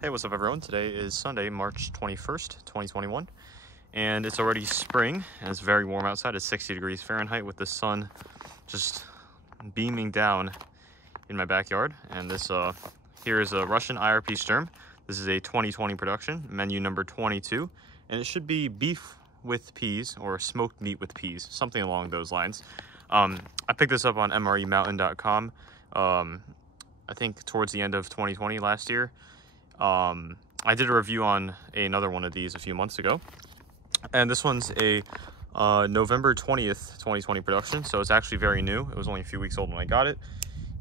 Hey, what's up everyone? Today is Sunday, March 21st, 2021, and it's already spring, and it's very warm outside. It's 60 degrees Fahrenheit with the sun just beaming down in my backyard. And this here is a Russian IRP Sturm. This is a 2020 production, menu number 22, and it should be beef with peas or smoked meat with peas, something along those lines. I picked this up on MREmountain.com, I think towards the end of 2020 last year. I did a review on another one of these a few months ago, and this one's a November 20th, 2020 production, so it's actually very new. It was only a few weeks old when I got it,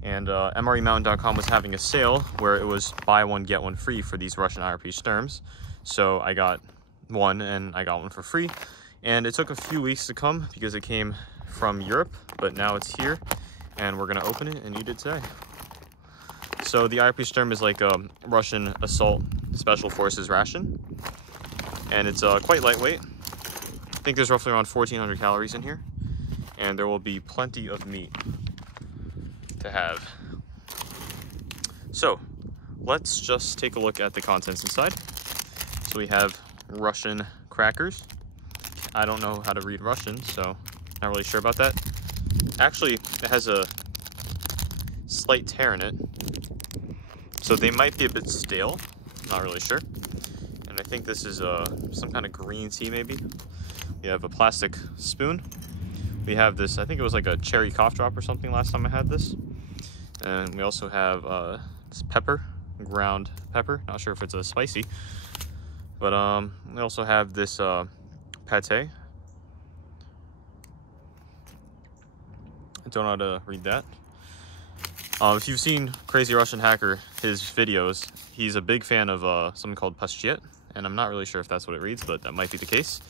and MREmountain.com was having a sale where it was buy one, get one free for these Russian IRP Sturms. So I got one, and I got one for free, and it took a few weeks to come because it came from Europe, but now it's here, and we're gonna open it and eat it today. So the IRP Sturm is like a Russian assault special forces ration, and it's quite lightweight. I think there's roughly around 1,400 calories in here, and there will be plenty of meat to have. So let's just take a look at the contents inside. So we have Russian crackers. I don't know how to read Russian, so not really sure about that. Actually, it has a slight tear in it, so they might be a bit stale, not really sure. And I think this is some kind of green tea maybe. We have a plastic spoon. We have this, I think it was like a cherry cough drop or something last time I had this. And we also have this pepper, ground pepper, not sure if it's a spicy. But we also have this pate. I don't know how to read that. If you've seen Crazy Russian Hacker, his videos, he's a big fan of something called pastchet, and I'm not really sure if that's what it reads, but that might be the case.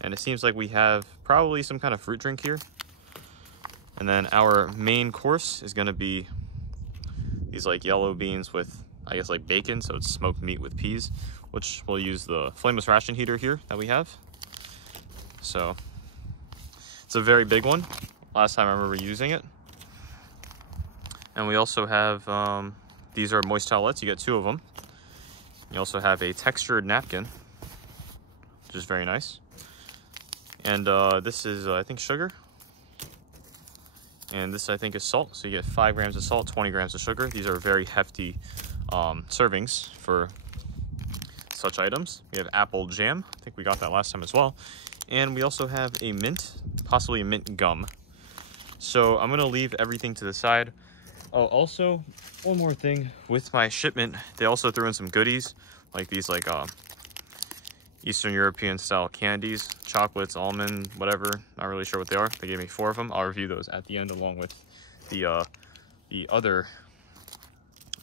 And it seems like we have probably some kind of fruit drink here. And then our main course is going to be these like yellow beans with, I guess, like bacon, so it's smoked meat with peas, which we'll use the flameless ration heater here that we have. So it's a very big one. Last time I remember using it. And we also have, these are moist towelettes, you get 2 of them. You also have a textured napkin, which is very nice. And this is, I think, sugar. And this, I think, is salt. So you get 5 grams of salt, 20 grams of sugar. These are very hefty servings for such items. We have apple jam. I think we got that last time as well. And we also have a mint, possibly a mint gum. So I'm gonna leave everything to the side. Oh, also, one more thing. With my shipment, they also threw in some goodies, like these like Eastern European style candies, chocolates, almond, whatever. Not really sure what they are. They gave me 4 of them. I'll review those at the end along with the other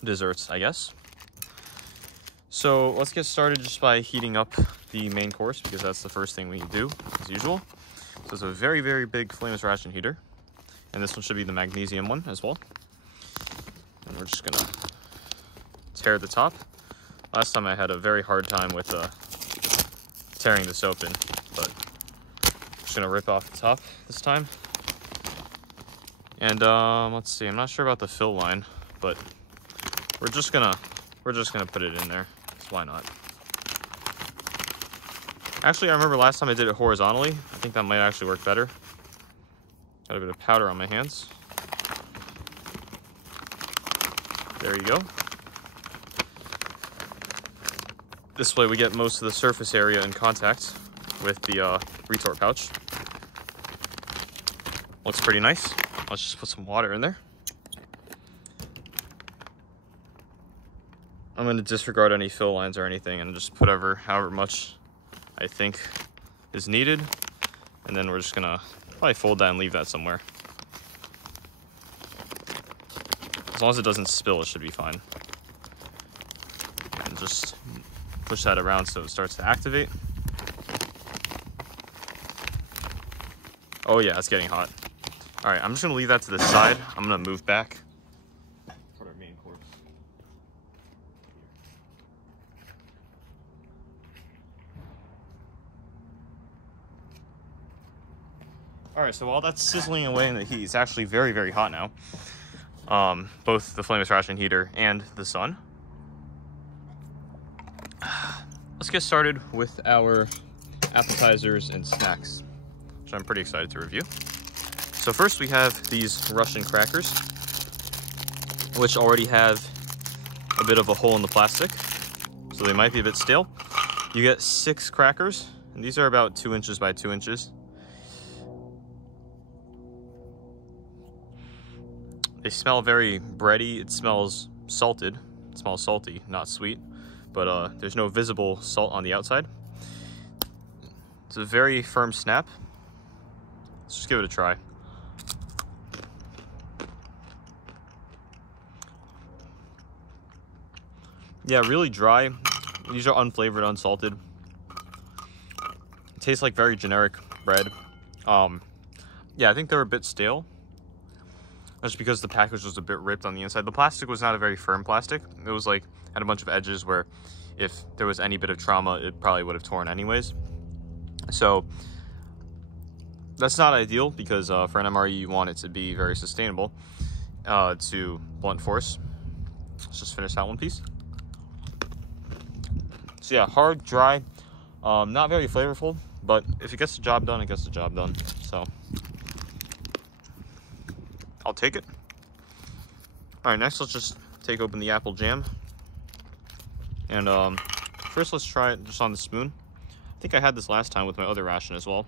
desserts, I guess. So let's get started just by heating up the main course, because that's the first thing we do, as usual. So it's a very, very big flameless ration heater. And this one should be the magnesium one as well. And we're just gonna tear the top. Last time I had a very hard time with tearing this open, but I'm just gonna rip off the top this time. And let's see, I'm not sure about the fill line, but we're just gonna put it in there. So why not? Actually, I remember last time I did it horizontally. I think that might actually work better. Got a bit of powder on my hands. There you go. This way we get most of the surface area in contact with the retort pouch. Looks pretty nice. Let's just put some water in there. I'm going to disregard any fill lines or anything and just put however much I think is needed. And then we're just going to probably fold that and leave that somewhere. As long as it doesn't spill, it should be fine. And just push that around so it starts to activate. Oh yeah, it's getting hot. All right, I'm just gonna leave that to the side. I'm gonna move back toward our main course. All right, so while that's sizzling away in the heat, it's actually very, very hot now. Both the flameless ration heater and the sun. let's get started with our appetizers and snacks, which I'm pretty excited to review. So first we have these Russian crackers, which already have a bit of a hole in the plastic, so they might be a bit stale. You get 6 crackers, and these are about 2 inches by 2 inches. They smell very bready. It smells salted. It smells salty, not sweet, but there's no visible salt on the outside. It's a very firm snap. Let's just give it a try. Yeah, really dry. These are unflavored, unsalted. It tastes like very generic bread. Yeah, I think they're a bit stale. That's because the package was a bit ripped on the inside. The plastic was not a very firm plastic. It was like, had a bunch of edges where if there was any bit of trauma, it probably would have torn anyways. So that's not ideal because for an MRE, you want it to be very sustainable to blunt force. Let's just finish that one piece. So yeah, hard, dry, not very flavorful, but if it gets the job done, it gets the job done. So I'll take it. All right, next let's just take open the apple jam. And first let's try it just on the spoon. I think I had this last time with my other ration as well.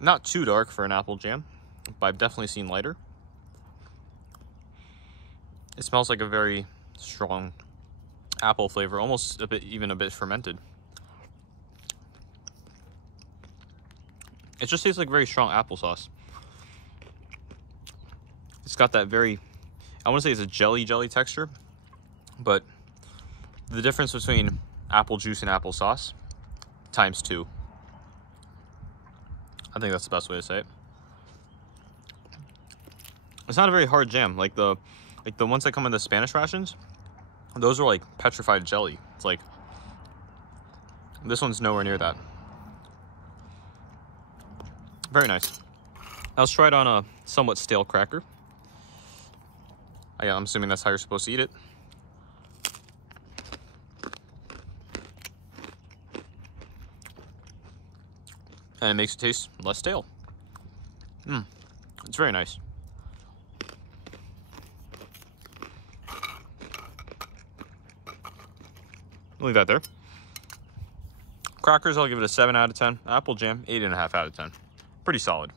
Not too dark for an apple jam, but I've definitely seen lighter. It smells like a very strong apple flavor, almost a bit, even a bit fermented. It just tastes like very strong applesauce. It's got that very, I want to say it's a jelly texture, but the difference between apple juice and applesauce times 2. I think that's the best way to say it. It's not a very hard jam, like the ones that come in the Spanish rations. Those are like petrified jelly. It's like, this one's nowhere near that. Very nice. Now let's try it on a somewhat stale cracker. I'm assuming that's how you're supposed to eat it. And it makes it taste less stale. It's very nice. Leave that there. Crackers, I'll give it a 7 out of 10. Apple jam, 8.5 out of 10. Pretty solid.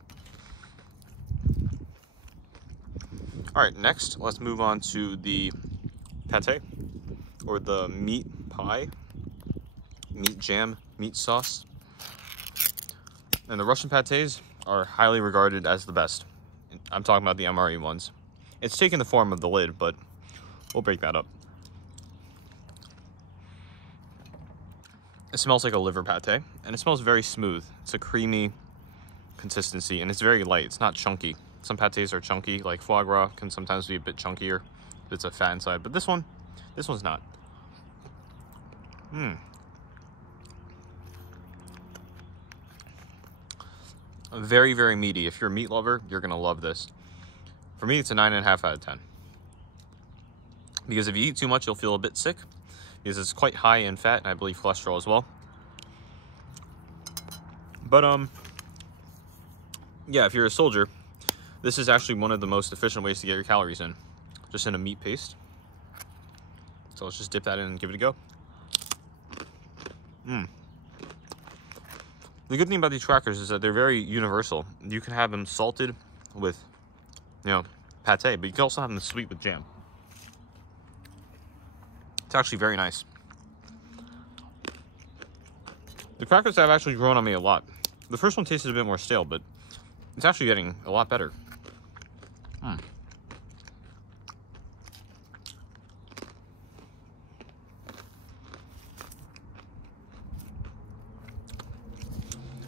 All right, next, let's move on to the pate, or the meat pie, meat jam, meat sauce. And the Russian pates are highly regarded as the best. I'm talking about the MRE ones. It's taken the form of the lid, but we'll break that up. It smells like a liver pate, and it smells very smooth. It's a creamy consistency, and it's very light. It's not chunky. Some pates are chunky, like foie gras can sometimes be a bit chunkier. It's a fat inside, but this one's not. Very, very meaty. If you're a meat lover, you're gonna love this. For me, it's a 9.5 out of 10. Because if you eat too much, you'll feel a bit sick, because it's quite high in fat, and I believe cholesterol as well. But yeah, if you're a soldier, this is actually one of the most efficient ways to get your calories in, just in a meat paste. So let's just dip that in and give it a go. The good thing about these crackers is that they're very universal. You can have them salted with, pate, but you can also have them sweet with jam. It's actually very nice. The crackers have actually grown on me a lot. The first one tasted a bit more stale, but it's actually getting a lot better.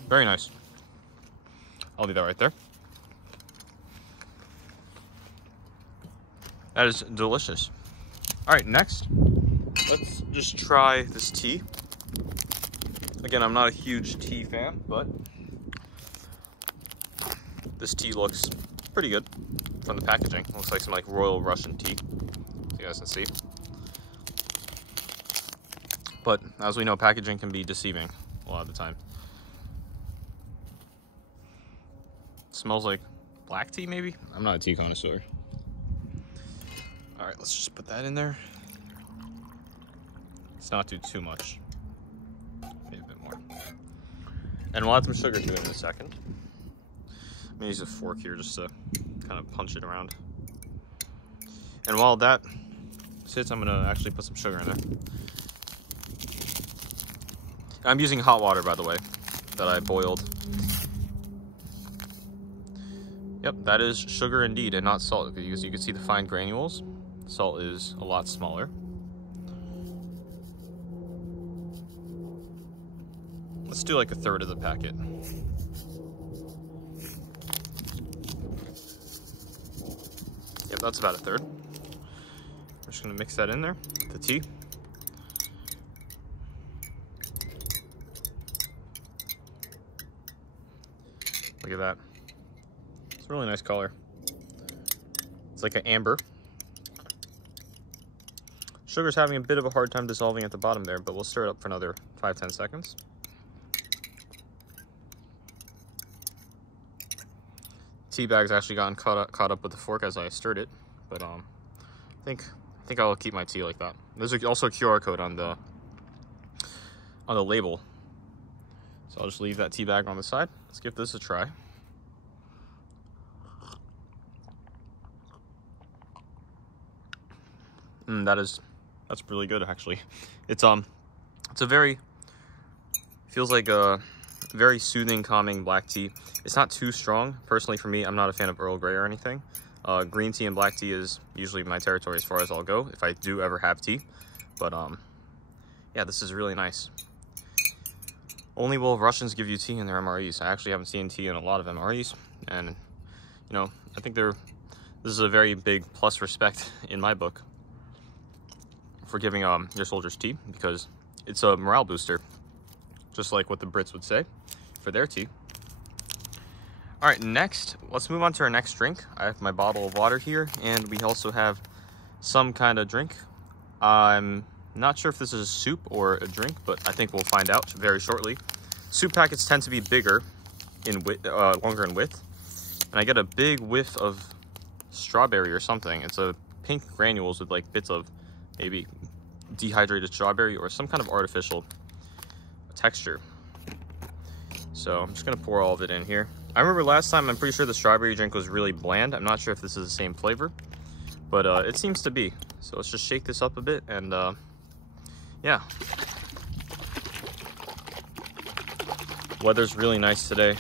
Very nice. I'll leave that right there. That is delicious. All right, next, let's just try this tea. Again, I'm not a huge tea fan, but this tea looks pretty good from the packaging. It looks like some Royal Russian tea, so you guys can see. But as we know, packaging can be deceiving a lot of the time. Smells like black tea, maybe? I'm not a tea connoisseur. All right, let's just put that in there. Let's not do too much. Maybe a bit more. And we'll add some sugar to it in a second. I'm gonna use a fork here just to kind of punch it around. And while that sits, I'm gonna actually put some sugar in there. I'm using hot water, by the way, that I boiled. Yep, that is sugar indeed, and not salt, because you can see the fine granules. Salt is a lot smaller. Let's do like a third of the packet. Yep, that's about a third. I'm just gonna mix that in there, the tea. Look at that. It's a really nice color. It's like an amber. Sugar's having a bit of a hard time dissolving at the bottom there, but we'll stir it up for another 5-10 seconds. Tea bag's actually gotten caught up with the fork as I stirred it, but I think I'll keep my tea like that. There's also a QR code on the label, so I'll just leave that tea bag on the side. Let's give this a try. That's really good, actually. It's a very, feels like a very soothing, calming black tea. It's not too strong. Personally, for me, I'm not a fan of Earl Grey or anything. Green tea and black tea is usually my territory as far as I'll go if I do ever have tea. But yeah, this is really nice. Only will Russians give you tea in their MREs. I actually haven't seen tea in a lot of MREs, and you know, I think this is a very big plus respect in my book for giving your soldiers tea, because it's a morale booster, just like what the Brits would say for their tea. All right, next, let's move on to our next drink. I have my bottle of water here, and we also have some kind of drink. I'm not sure if this is a soup or a drink, but I think we'll find out very shortly. Soup packets tend to be bigger in width, longer in width, and I get a big whiff of strawberry or something. It's a pink granules with like bits of maybe dehydrated strawberry or some kind of artificial texture. So I'm just gonna pour all of it in here. I remember last time, I'm pretty sure the strawberry drink was really bland. I'm not sure if this is the same flavor, but it seems to be. So let's just shake this up a bit, and yeah. Weather's really nice today.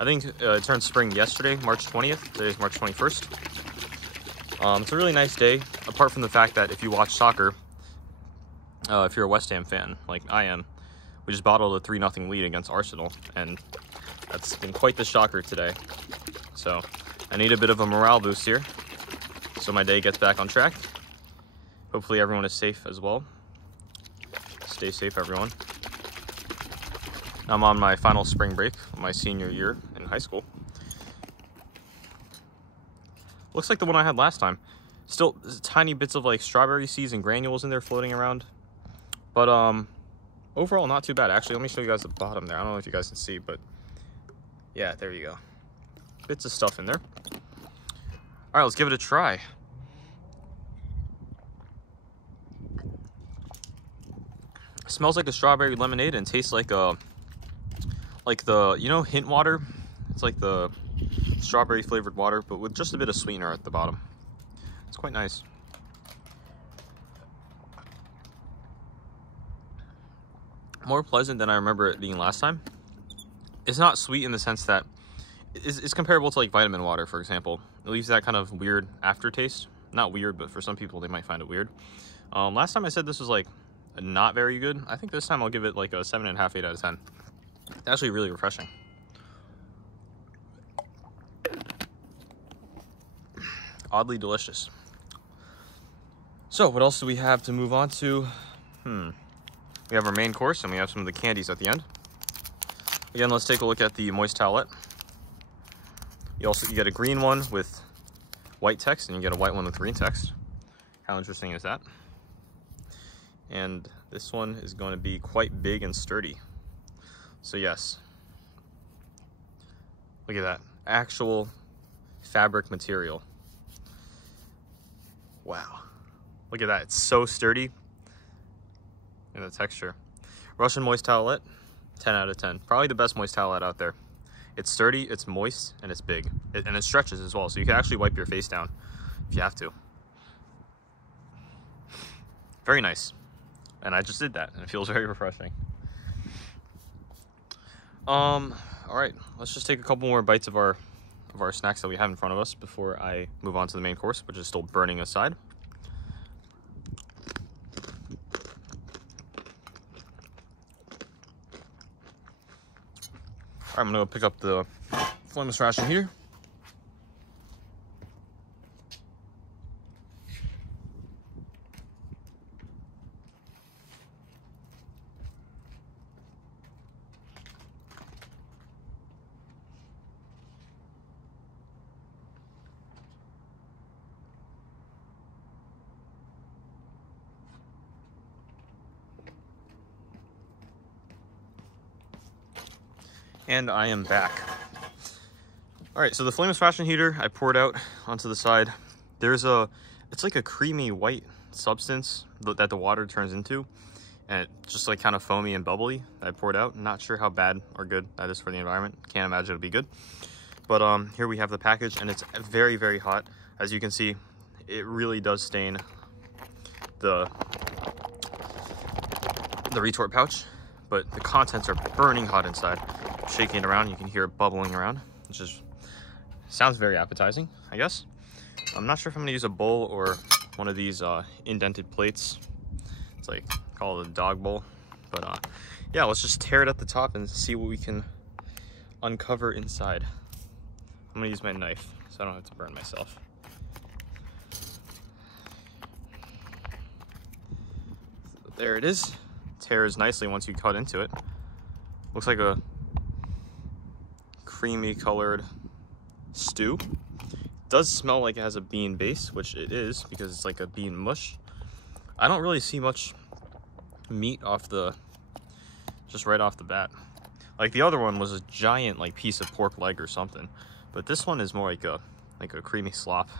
I think it turned spring yesterday, March 20th. Today's March 21st. It's a really nice day, apart from the fact that if you watch soccer, if you're a West Ham fan, like I am, we just bottled a 3-0 lead against Arsenal, and that's been quite the shocker today. So I need a bit of a morale boost here, so my day gets back on track. Hopefully everyone is safe as well. Stay safe, everyone. I'm on my final spring break, my senior year in high school. Looks like the one I had last time. Still tiny bits of like strawberry seeds and granules in there floating around. But overall, not too bad. Actually, let me show you guys the bottom there. I don't know if you guys can see, but yeah, there you go. Bits of stuff in there. All right, let's give it a try. It smells like a strawberry lemonade and tastes like the, you know, Hint water? It's like the strawberry flavored water, but with just a bit of sweetener at the bottom. It's quite nice. More pleasant than I remember it being last time. It's not sweet in the sense that it's comparable to like vitamin water, for example. It leaves that kind of weird aftertaste. Not weird, but for some people they might find it weird. Last time I said this was like not very good. I think this time I'll give it like a 7.5, 8 out of 10. It's actually really refreshing. Oddly delicious. So what else do we have to move on to? We have our main course, and we have some of the candies at the end. Again, let's take a look at the moist towelette. You get a green one with white text, and you get a white one with green text. How interesting is that? And this one is going to be quite big and sturdy. So yes, look at that, actual fabric material. Wow, look at that, it's so sturdy. And the texture. Russian moist towelette, 10 out of 10. Probably the best moist towelette out there. It's sturdy, it's moist, and it's big. And it stretches as well, so you can actually wipe your face down if you have to. Very nice. And I just did that, and it feels very refreshing. All right, let's just take a couple more bites of our snacks that we have in front of us before I move on to the main course, which is still burning aside. All right, I'm gonna go pick up the flameless ration heater. And I am back. All right, so the flameless ration heater I poured out onto the side. It's like a creamy white substance that the water turns into, and it's just like kind of foamy and bubbly that I poured out. Not sure how bad or good that is for the environment. Can't imagine it'll be good. But here we have the package, and it's very, very hot. As you can see, it really does stain the retort pouch, but the contents are burning hot inside. Shaking it around, you can hear it bubbling around, which is sounds very appetizing, I guess. I'm not sure if I'm gonna use a bowl or one of these indented plates. It's like called a dog bowl, but yeah, let's just tear it at the top and see what we can uncover inside. I'm gonna use my knife so I don't have to burn myself. So there it is. Tears nicely once you cut into it. Looks like a creamy colored stew. It does smell like it has a bean base, which it is because it's like a bean mush. I don't really see much meat just right off the bat. Like the other one was a giant like piece of pork leg or something, but this one is more like a creamy slop.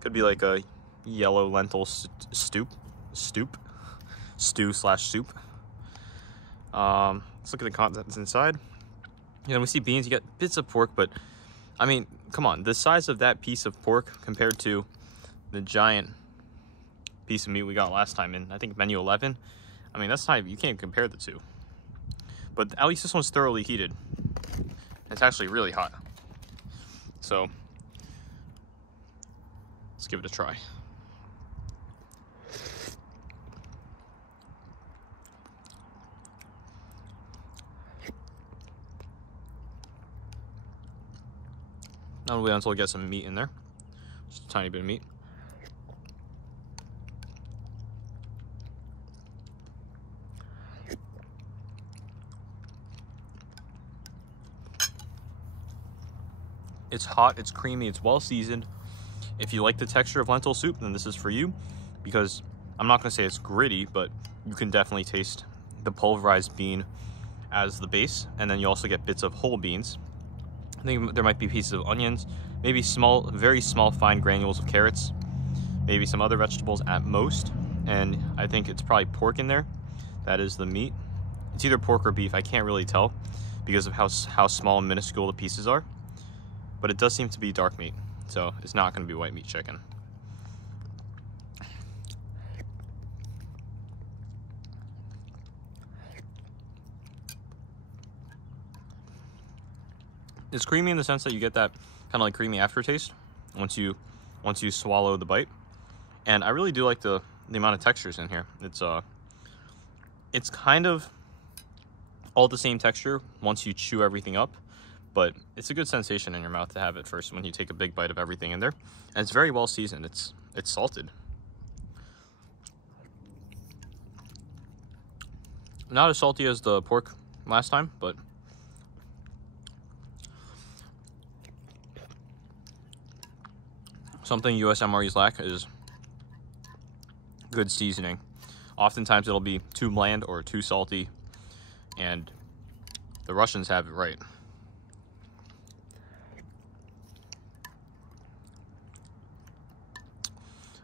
Could be like a yellow lentil stew slash soup. Let's look at the contents inside. You know, we see beans, you get bits of pork, but I mean, come on, the size of that piece of pork compared to the giant piece of meat we got last time in, I think, menu 11. I mean, that's not, you can't compare the two. But at least this one's thoroughly heated. It's actually really hot. So, let's give it a try. I'll wait until I get some meat in there. Just a tiny bit of meat. It's hot, it's creamy, it's well seasoned. If you like the texture of lentil soup, then this is for you, because I'm not gonna say it's gritty, but you can definitely taste the pulverized bean as the base, and then you also get bits of whole beans. I think there might be pieces of onions, maybe small, very small fine granules of carrots, maybe some other vegetables at most, and I think it's probably pork in there. That is the meat. It's either pork or beef, I can't really tell because of how small and minuscule the pieces are, but it does seem to be dark meat, so it's not going to be white meat chicken. It's creamy in the sense that you get that kind of like creamy aftertaste once you swallow the bite, and I really do like the amount of textures in here. It's kind of all the same texture once you chew everything up, but it's a good sensation in your mouth to have it first when you take a big bite of everything in there, and it's very well seasoned. It's salted. Not as salty as the pork last time, but something US MREs lack is good seasoning. Oftentimes it'll be too bland or too salty, and the Russians have it right.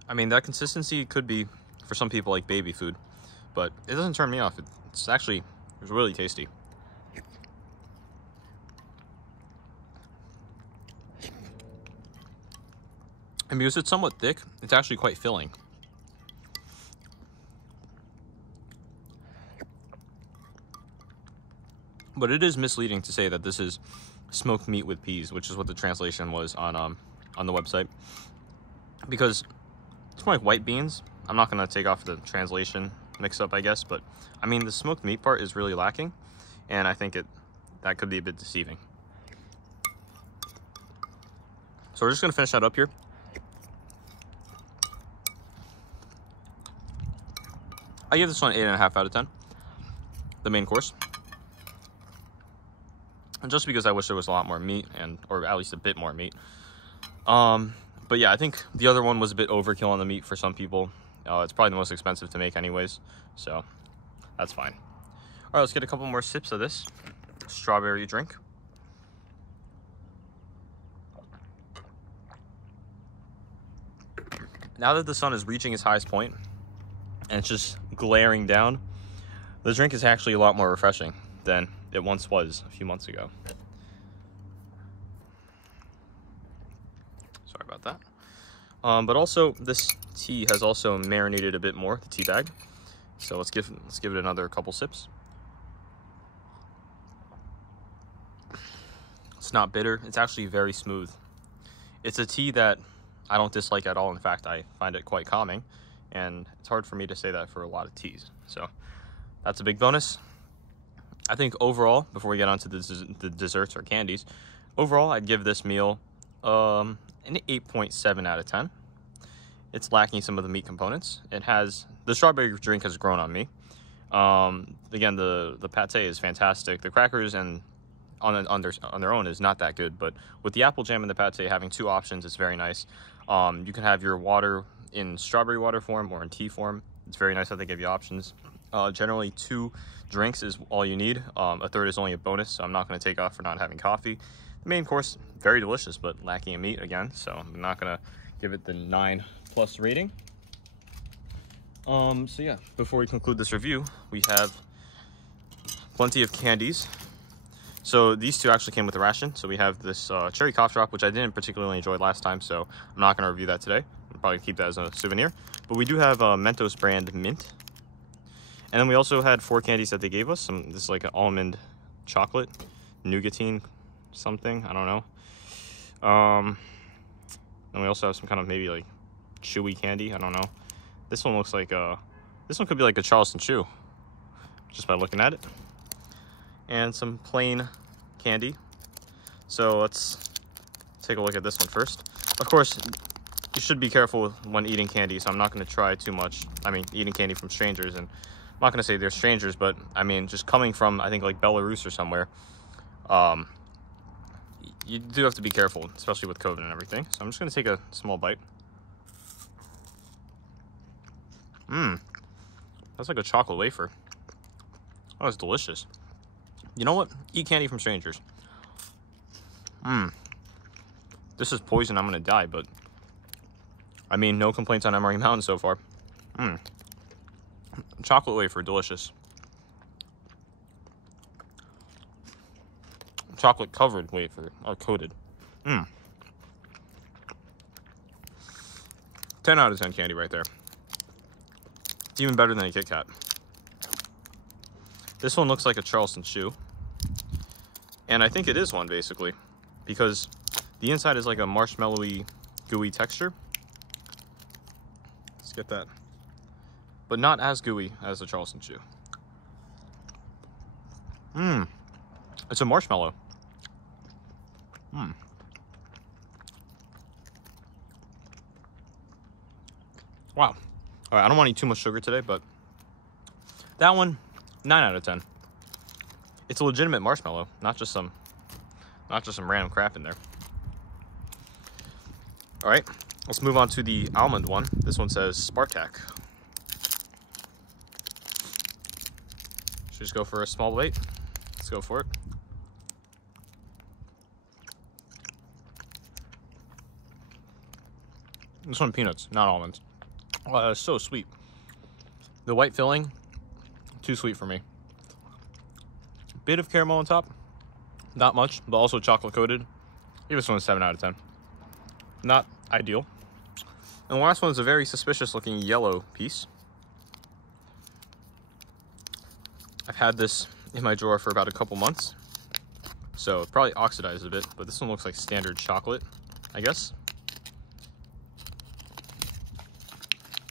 I mean, that consistency could be for some people like baby food, but it doesn't turn me off. It's really tasty. And because it's somewhat thick, it's actually quite filling. But it is misleading to say that this is smoked meat with peas, which is what the translation was on the website. Because it's more like white beans. I'm not going to take off the translation mix-up, I guess, but I mean, the smoked meat part is really lacking, and I think that could be a bit deceiving. So we're just going to finish that up here. I give this one 8.5 out of 10, the main course. And just because I wish there was a lot more meat, or at least a bit more meat. But yeah, I think the other one was a bit overkill on the meat for some people. It's probably the most expensive to make anyways, so that's fine. All right, let's get a couple more sips of this strawberry drink. Now that the sun is reaching its highest point and it's just glaring down, the drink is actually a lot more refreshing than it once was a few months ago. Sorry about that. But also, this tea has also marinated a bit more, the tea bag. So let's give it another couple sips. It's not bitter. It's actually very smooth. It's a tea that I don't dislike at all. In fact, I find it quite calming, and it's hard for me to say that for a lot of teas. So that's a big bonus. I think overall, before we get on to the desserts or candies, overall I'd give this meal an 8.7 out of 10. It's lacking some of the meat components. The strawberry drink has grown on me. Again, the pate is fantastic. The crackers and on their own is not that good, but with the apple jam and the pate having two options, it's very nice. You can have your water in strawberry water form or in tea form. It's very nice that they give you options. Generally 2 drinks is all you need. A third is only a bonus, so I'm not going to take off for not having coffee. The main course, very delicious, but lacking in meat again, so I'm not going to give it the 9+ rating. So yeah, before we conclude this review, we have plenty of candies. So these two actually came with the ration. So we have this cherry cough drop, which I didn't particularly enjoy last time, so I'm not going to review that today. I'll probably keep that as a souvenir. But we do have Mentos brand mint. And then we also had 4 candies that they gave us. This is like an almond chocolate, nougatine something, I don't know. And we also have some kind of maybe like chewy candy, I don't know. This one looks like this one could be like a Charleston Chew, just by looking at it. And some plain candy. So let's take a look at this one first. Of course, you should be careful when eating candy, so I'm not going to try too much. I mean, eating candy from strangers, and I'm not going to say they're strangers, but I mean, just coming from, I think, like Belarus or somewhere, you do have to be careful, especially with COVID and everything. So I'm just going to take a small bite. That's like a chocolate wafer. Oh, it's delicious. You know what? Eat candy from strangers. This is poison, I'm going to die, but I mean, no complaints on MRE Mountain so far. Chocolate wafer, delicious. Chocolate covered wafer, or coated. 10 out of 10 candy right there. It's even better than a Kit Kat. This one looks like a Charleston Chew. And I think it is one, basically, because the inside is like a marshmallowy, gooey texture. Let's get that. But not as gooey as the Charleston Chew. It's a marshmallow. Wow. All right, I don't want to eat too much sugar today, but that one, 9 out of 10. It's a legitimate marshmallow, not just some random crap in there. All right, let's move on to the almond one. This one says Spartak. Just go for a small bite. Let's go for it. This one peanuts, not almonds. Oh, it's so sweet. The white filling, too sweet for me. Bit of caramel on top, not much, but also chocolate coated. Give this one a 7 out of 10. Not ideal. And the last one is a very suspicious looking yellow piece. I've had this in my drawer for about a couple months, so it probably oxidized a bit, but this one looks like standard chocolate, I guess.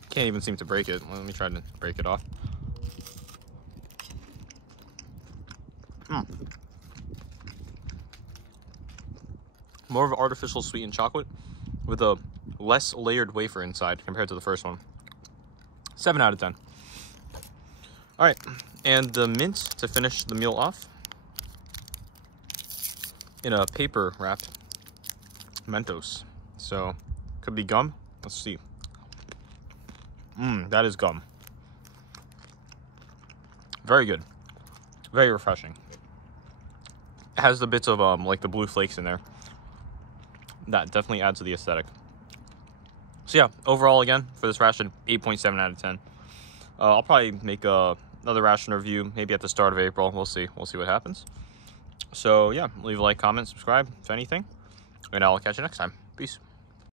Can't even seem to break it. Let me try to break it off. More of an artificial sweetened chocolate with a less layered wafer inside compared to the first one. 7 out of 10. All right, and the mint to finish the meal off in a paper wrapped Mentos. So could be gum. Let's see. That is gum. Very good. Very refreshing. It has the bits of like the blue flakes in there. That definitely adds to the aesthetic. So yeah, overall again for this ration, 8.7 out of 10. I'll probably make another ration review maybe at the start of April. We'll see. We'll see what happens. So yeah, leave a like, comment, subscribe if anything, and I'll catch you next time. Peace.